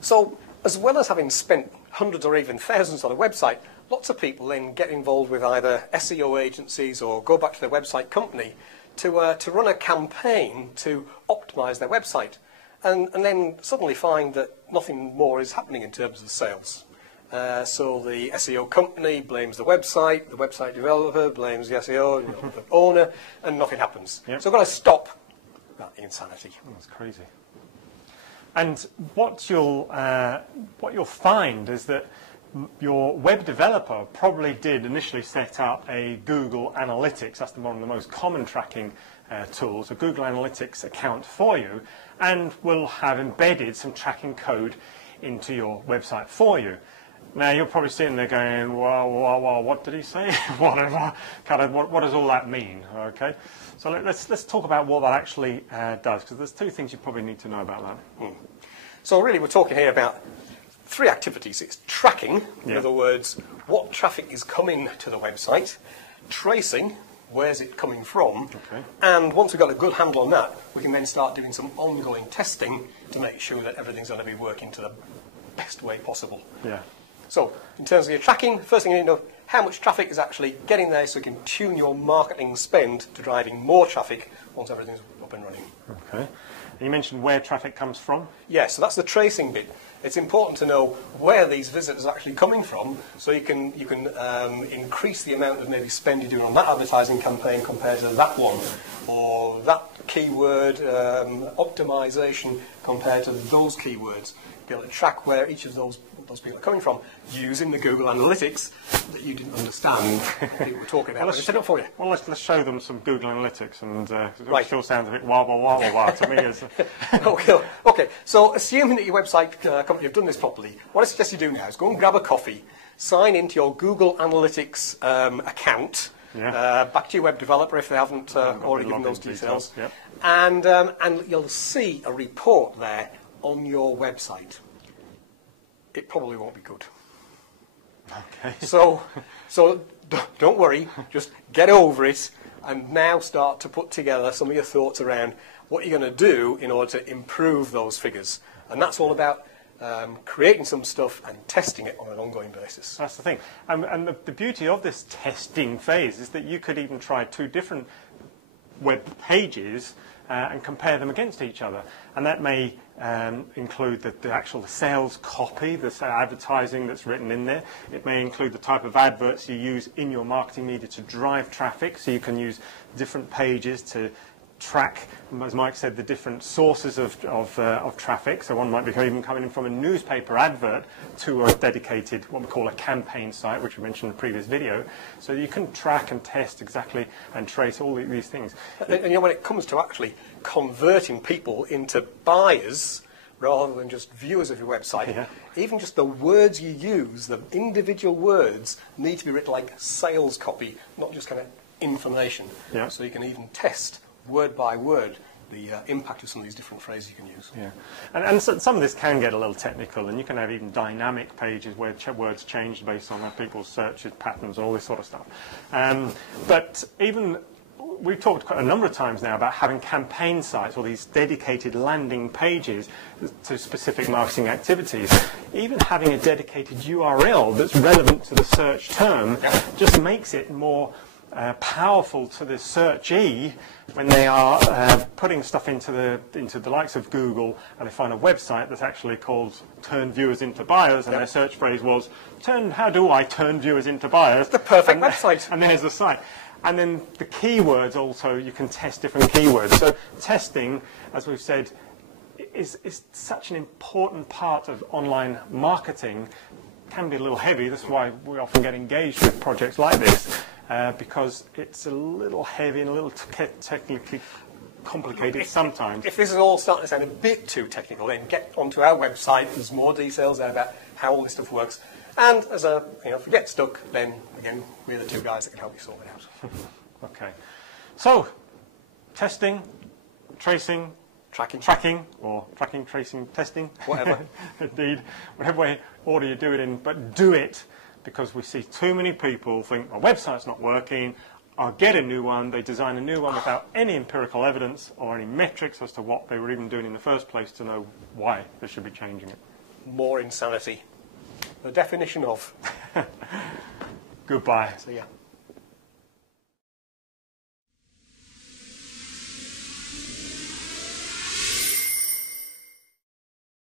So as well as having spent hundreds or even thousands on a website, lots of people then get involved with either SEO agencies or go back to their website company to run a campaign to optimize their website, and then suddenly find that nothing more is happening in terms of sales. So the SEO company blames the website developer blames the SEO the owner, and nothing happens. Yep. So we've got to stop that insanity. Oh, that's crazy. And what you'll find is that your web developer probably did initially set up a Google Analytics. That's one of the most common tracking tools, a Google Analytics account for you, and will have embedded some tracking code into your website for you. Now you're probably sitting there going, well, what did he say? Whatever. What does all that mean? Okay. So let's talk about what that actually does, because there's two things you probably need to know about that. So really, we're talking here about three activities. It's tracking, in other words, what traffic is coming to the website; tracing, where's it coming from; and once we've got a good handle on that, we can then start doing some ongoing testing to make sure that everything's going to be working to the best way possible. Yeah. So, in terms of your tracking, first thing you need to know, how much traffic is actually getting there, so you can tune your marketing spend to driving more traffic once everything's up and running. Okay. And you mentioned where traffic comes from? Yes, so that's the tracing bit. It's important to know where these visitors are actually coming from, so you can increase the amount of maybe spend you're doing on that advertising campaign compared to that one, or that keyword optimization compared to those keywords. Be able to track where each of those people are coming from using the Google Analytics that you didn't understand people were talking about. Well, let's set it up for you. Well, let's show them some Google Analytics, and it still sounds a bit wah to me. Okay, so assuming that your website company have done this properly, what I suggest you do now is go and grab a coffee, sign into your Google Analytics account, back to your web developer if they haven't already given those details, and you'll see a report there on your website. It probably won't be good. Okay. So don't worry, just get over it, and now start to put together some of your thoughts around what you're going to do in order to improve those figures. And that's all about creating some stuff and testing it on an ongoing basis. That's the thing. And the beauty of this testing phase is that you could even try two different web pages and compare them against each other. And that may include the actual sales copy, the advertising that's written in there. It may include the type of adverts you use in your marketing media to drive traffic, so you can use different pages to track, as Mike said, the different sources of traffic. So one might be even coming in from a newspaper advert to a dedicated, what we call a campaign site, which we mentioned in the previous video. So you can track and test exactly and trace all these things. And you know, when it comes to actually converting people into buyers rather than just viewers of your website, even just the words you use, the individual words, need to be written like sales copy, not just kind of information. So you can even test word by word the impact of some of these different phrases you can use. And so, some of this can get a little technical, and you can have even dynamic pages where words change based on people's searches patterns, all this sort of stuff. But even we've talked quite a number of times now about having campaign sites or these dedicated landing pages to specific marketing activities. Even having a dedicated URL that's relevant to the search term just makes it more powerful to the searchee when they are putting stuff into the likes of Google, and they find a website that's actually called "Turn Viewers into Buyers," and their search phrase was "How do I turn viewers into buyers?" The perfect website. And there's the site. And then the keywords also, you can test different keywords. So testing, as we've said, is such an important part of online marketing. Can be a little heavy. That's why we often get engaged with projects like this. Because it's a little heavy and a little technically complicated sometimes. If this is all starting to sound a bit too technical, then get onto our website. There's more details there about how all this stuff works. And as if you get stuck, then again, we're the two guys that can help you sort it out. Okay. So, testing, tracing, tracking, or tracking, tracing, testing, whatever. Indeed, whatever order you do it in, but do it. Because we see too many people think, my website's not working, I'll get a new one. They design a new one without any empirical evidence or any metrics as to what they were even doing in the first place to know why they should be changing it. more insanity. The definition of. Goodbye. So yeah.